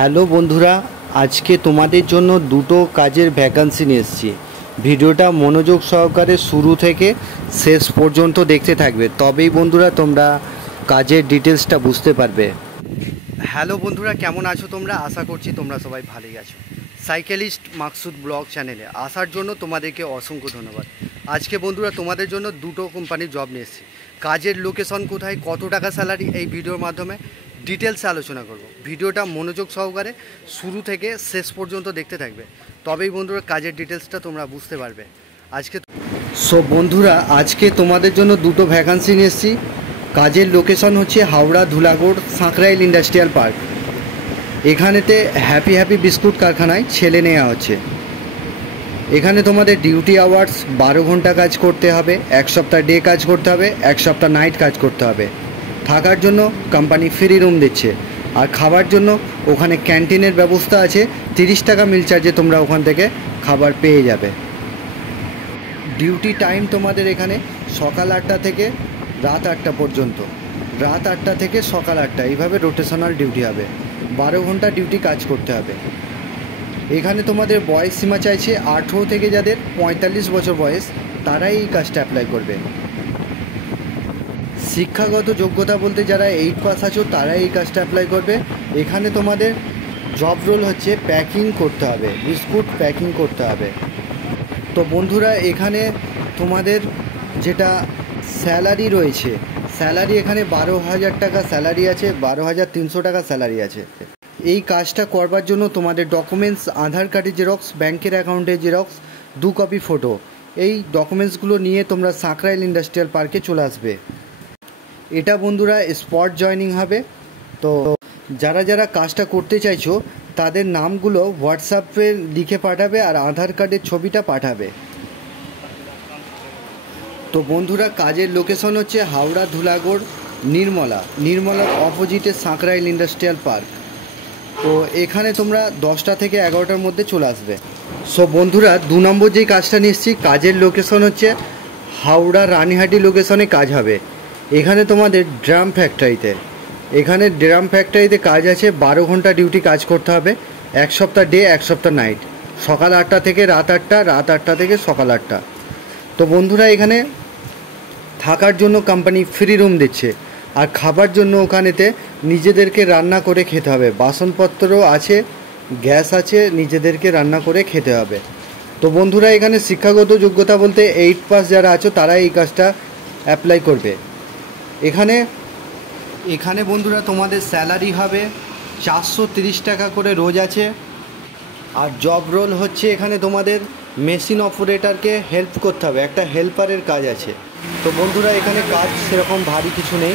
Hello বন্ধুরা, আজকে তোমাদের জন্য দুটো কাজের ভ্যাকান্সি নিয়ে এসেছি। ভিডিওটা মনোযোগ সহকারে শুরু থেকে শেষ পর্যন্ত দেখতে থাকবে, তবেই বন্ধুরা তোমরা কাজের ডিটেলসটা বুঝতে পারবে। হ্যালো বন্ধুরা, কেমন আছো তোমরা? আশা করছি তোমরা সবাই ভালোই আছো। সাইকেলিস্ট মাকসুদ ব্লগ চ্যানেলে আসার জন্য তোমাদেরকে অসংখ্য ধন্যবাদ। আজকে বন্ধুরা তোমাদের জন্য দুটো কোম্পানির জব নিয়ে এসেছি। কাজের লোকেশন কোথায়, কত টাকা স্যালারি, এই ভিডিওর মাধ্যমে ডিটেলসে আলোচনা করব। ভিডিওটা মনোযোগ সহকারে শুরু থেকে শেষ পর্যন্ত দেখতে থাকবে, তবেই বন্ধুরা কাজের ডিটেলসটা তোমরা বুঝতে পারবে। বন্ধুরা আজকে তোমাদের জন্য দুটো ভ্যাকান্সি নিয়ে এসেছি। কাজের লোকেশন হচ্ছে হাওড়া ধুলাগড় সাঁকরাইল ইন্ডাস্ট্রিয়াল পার্ক। এখানেতে হ্যাপি হ্যাপি বিস্কুট কারখানায় ছেলে নেওয়া হচ্ছে। এখানে তোমাদের ডিউটি আওয়ার্স 12 ঘন্টা কাজ করতে হবে, এক সপ্তাহ ডে কাজ করতে হবে, এক সপ্তাহ নাইট কাজ করতে হবে। থাকার জন্য কোম্পানি ফ্রি রুম দিচ্ছে, আর খাবার জন্য ওখানে ক্যান্টিনের ব্যবস্থা আছে। 30 টাকা মিল চার্জে তোমরা ওখান থেকে খাবার পেয়ে যাবে। ডিউটি টাইম তোমাদের এখানে সকাল 8টা থেকে রাত 8টা পর্যন্ত, রাত 8টা থেকে সকাল 8টা, এইভাবে রোটেশনাল ডিউটি হবে। 12 ঘন্টা ডিউটি কাজ করতে হবে। এখানে তোমাদের বয়স সীমা চাইছে 18 থেকে যাদের 45 বছর বয়স, তারাই এই কাজটা অ্যাপ্লাই করবে। শিক্ষাগত যোগ্যতা বলতে যারা 8 পাস আছো তারাই এই কাজটা অ্যাপ্লাই করবে। এখানে তোমাদের জব রোল হচ্ছে প্যাকিং করতে হবে, বিস্কুট প্যাকিং করতে হবে। তো বন্ধুরা এখানে তোমাদের যেটা স্যালারি রয়েছে, স্যালারি এখানে 12,000 টাকা স্যালারি আছে, 12,300 টাকা স্যালারি আছে। এই কাজটা করবার জন্য তোমাদের ডকুমেন্টস আধার কার্ডের জেরক্স, ব্যাংকের অ্যাকাউন্টের জেরক্স, 2 কপি ফটো, এই ডকুমেন্টসগুলো নিয়ে তোমরা সাঁকরাইল ইন্ডাস্ট্রিয়াল পার্কে চলে আসবে। এটা বন্ধুরা স্পট জয়নিং হবে। তো যারা যারা কাজটা করতে চাইছো তাদের নামগুলো হোয়াটসঅ্যাপে লিখে পাঠাবে আর আধার কার্ডের ছবিটা পাঠাবে। তো বন্ধুরা কাজের লোকেশন হচ্ছে হাওড়া ধুলাগড় নির্মলার অপোজিটে সাঁকরাইল ইন্ডাস্ট্রিয়াল পার্ক। তো এখানে তোমরা 10টা থেকে 11টার মধ্যে চলে আসবে। বন্ধুরা 2 নম্বর যেই কাজটা নিয়ে এসেছি, কাজের লোকেশন হচ্ছে হাওড়া রানীহাটি লোকেশনে কাজ হবে। এখানে তোমাদের ড্রাম ফ্যাক্টরিতে কাজ আছে। 12 ঘন্টা ডিউটি কাজ করতে হবে, এক সপ্তাহ ডে এক সপ্তাহ নাইট, সকাল 8টা থেকে রাত 8টা, রাত 8টা থেকে সকাল 8টা। তো বন্ধুরা এখানে থাকার জন্য কোম্পানি ফ্রি রুম দিচ্ছে, আর খাবার জন্য ওখানেতে নিজেদেরকে রান্না করে খেতে হবে। বাসনপত্রও আছে, গ্যাস আছে, নিজেদেরকে রান্না করে খেতে হবে। তো বন্ধুরা এখানে শিক্ষাগত যোগ্যতা বলতে 8 পাস যারা আছো তারা এই কাজটা অ্যাপ্লাই করবে। এখানে বন্ধুরা তোমাদের স্যালারি হবে 430 টাকা করে রোজ আছে। আর জব রোল হচ্ছে এখানে তোমাদের মেশিন অপারেটরকে হেল্প করতে হবে, একটা হেল্পারের কাজ আছে। তো বন্ধুরা এখানে কাজ সেরকম ভারী কিছু নেই।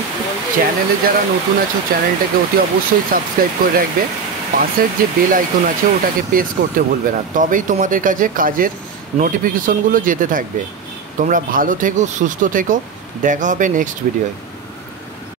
চ্যানেলে যারা নতুন আছো চ্যানেলটাকে অতি অবশ্যই সাবস্ক্রাইব করে রাখবে। পাশের যে বেল আইকন আছে ওটাকে প্রেস করতে ভুলবে না, তবেই তোমাদের কাছে কাজের নোটিফিকেশনগুলো যেতে থাকবে। তোমরা ভালো থেকো, সুস্থ থেকো, দেখা হবে নেক্সট ভিডিওয়।